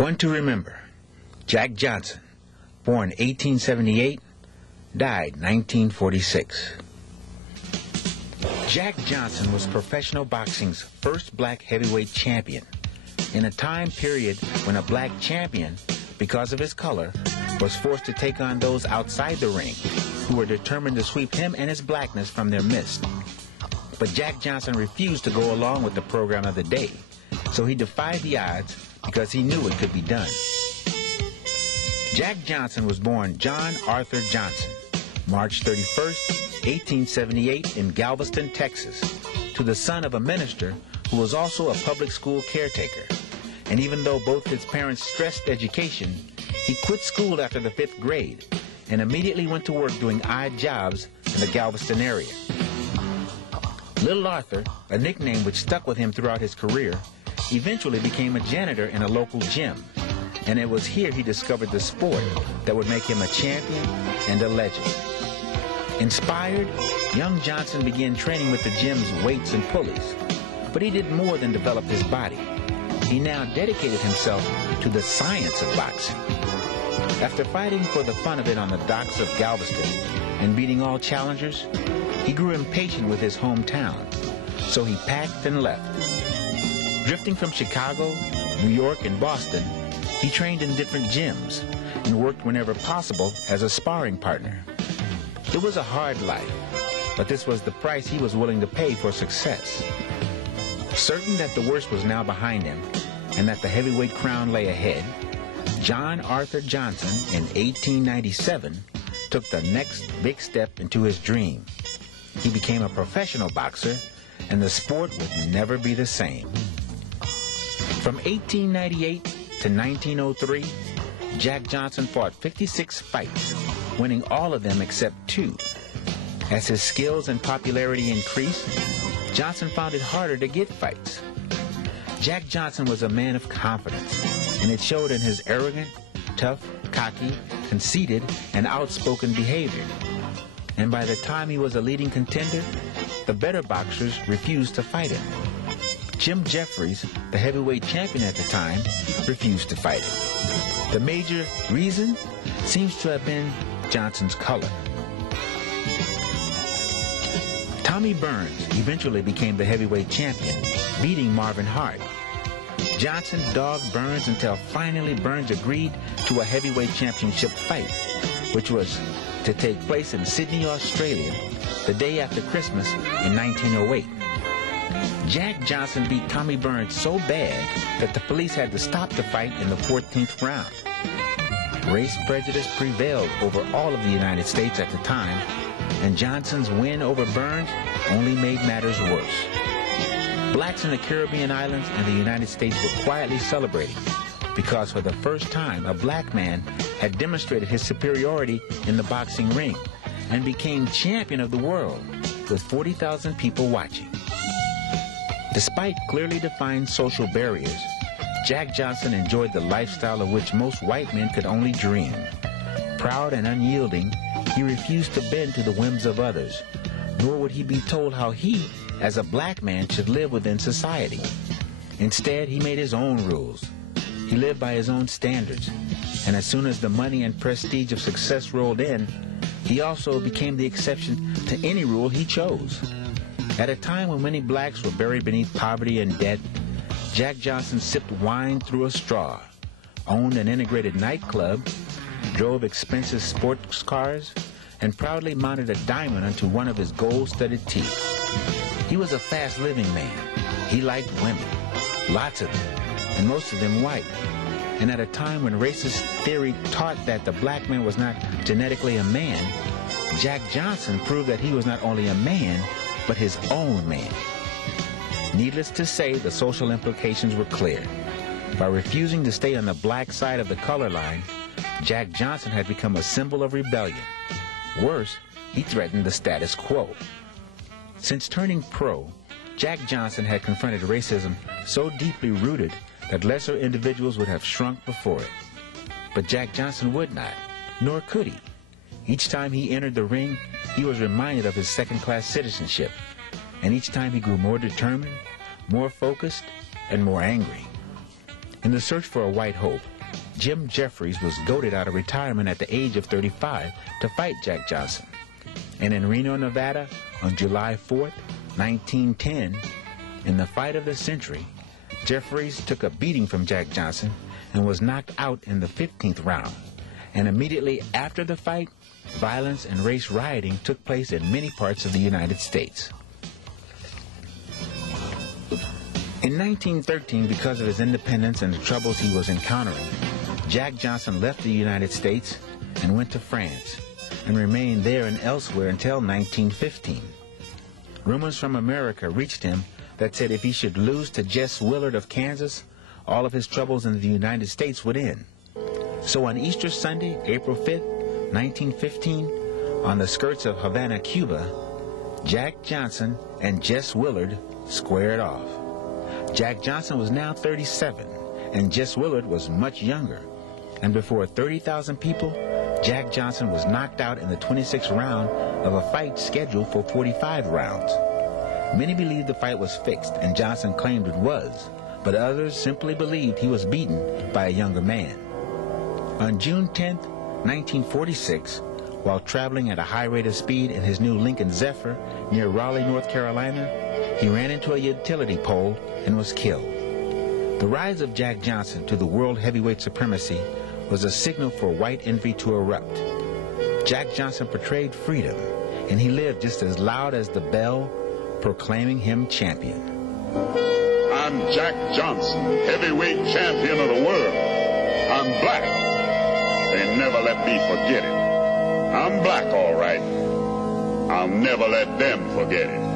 One to remember, Jack Johnson, born 1878, died 1946. Jack Johnson was professional boxing's first black heavyweight champion in a time period when a black champion, because of his color, was forced to take on those outside the ring who were determined to sweep him and his blackness from their midst. But Jack Johnson refused to go along with the program of the day, so he defied the odds because he knew it could be done. Jack Johnson was born John Arthur Johnson, March 31st, 1878 in Galveston, Texas, to the son of a minister who was also a public school caretaker. And even though both his parents stressed education, he quit school after the 5th grade and immediately went to work doing odd jobs in the Galveston area. Little Arthur, a nickname which stuck with him throughout his career, eventually became a janitor in a local gym, and it was here he discovered the sport that would make him a champion and a legend. Inspired, young Johnson began training with the gym's weights and pulleys, but he did more than develop his body. He now dedicated himself to the science of boxing. After fighting for the fun of it on the docks of Galveston and beating all challengers, he grew impatient with his hometown, so he packed and left. Drifting from Chicago, New York, and Boston, he trained in different gyms and worked whenever possible as a sparring partner. It was a hard life, but this was the price he was willing to pay for success. Certain that the worst was now behind him and that the heavyweight crown lay ahead, John Arthur Johnson in 1897 took the next big step into his dream. He became a professional boxer, and the sport would never be the same. From 1898 to 1903, Jack Johnson fought 56 fights, winning all of them except 2. As his skills and popularity increased, Johnson found it harder to get fights. Jack Johnson was a man of confidence, and it showed in his arrogant, tough, cocky, conceited, and outspoken behavior. And by the time he was a leading contender, the better boxers refused to fight him. Jim Jeffries, the heavyweight champion at the time, refused to fight him. The major reason seems to have been Johnson's color. Tommy Burns eventually became the heavyweight champion, beating Marvin Hart. Johnson dogged Burns until finally Burns agreed to a heavyweight championship fight, which was to take place in Sydney, Australia, the day after Christmas in 1908. Jack Johnson beat Tommy Burns so bad that the police had to stop the fight in the 14th round. Race prejudice prevailed over all of the United States at the time, and Johnson's win over Burns only made matters worse. Blacks in the Caribbean islands and the United States were quietly celebrating because for the first time a black man had demonstrated his superiority in the boxing ring and became champion of the world with 40,000 people watching. Despite clearly defined social barriers, Jack Johnson enjoyed the lifestyle of which most white men could only dream. Proud and unyielding, he refused to bend to the whims of others, nor would he be told how he, as a black man, should live within society. Instead, he made his own rules. He lived by his own standards, and as soon as the money and prestige of success rolled in, he also became the exception to any rule he chose. At a time when many blacks were buried beneath poverty and debt, Jack Johnson sipped wine through a straw, owned an integrated nightclub, drove expensive sports cars, and proudly mounted a diamond onto one of his gold-studded teeth. He was a fast-living man. He liked women, lots of them, and most of them white. And at a time when racist theory taught that the black man was not genetically a man, Jack Johnson proved that he was not only a man, but his own man. Needless to say, the social implications were clear. By refusing to stay on the black side of the color line, Jack Johnson had become a symbol of rebellion. Worse, he threatened the status quo. Since turning pro, Jack Johnson had confronted racism so deeply rooted that lesser individuals would have shrunk before it. But Jack Johnson would not, nor could he. Each time he entered the ring, he was reminded of his second-class citizenship, and each time he grew more determined, more focused, and more angry. In the search for a white hope, Jim Jeffries was goaded out of retirement at the age of 35 to fight Jack Johnson. And in Reno, Nevada, on July 4th, 1910, in the fight of the century, Jeffries took a beating from Jack Johnson and was knocked out in the 15th round. And immediately after the fight, violence and race rioting took place in many parts of the United States. In 1913, because of his independence and the troubles he was encountering, Jack Johnson left the United States and went to France and remained there and elsewhere until 1915. Rumors from America reached him that said if he should lose to Jess Willard of Kansas, all of his troubles in the United States would end. So on Easter Sunday, April 5th, 1915, on the skirts of Havana, Cuba, Jack Johnson and Jess Willard squared off. Jack Johnson was now 37, and Jess Willard was much younger. And before 30,000 people, Jack Johnson was knocked out in the 26th round of a fight scheduled for 45 rounds. Many believed the fight was fixed, and Johnson claimed it was, but others simply believed he was beaten by a younger man. On June 10th, 1946, while traveling at a high rate of speed in his new Lincoln Zephyr near Raleigh, North Carolina, he ran into a utility pole and was killed. The rise of Jack Johnson to the world heavyweight supremacy was a signal for white envy to erupt. Jack Johnson portrayed freedom, and he lived just as loud as the bell proclaiming him champion. I'm Jack Johnson, heavyweight champion of the world. I'm black. They never let me forget it. I'm black, all right. I'll never let them forget it.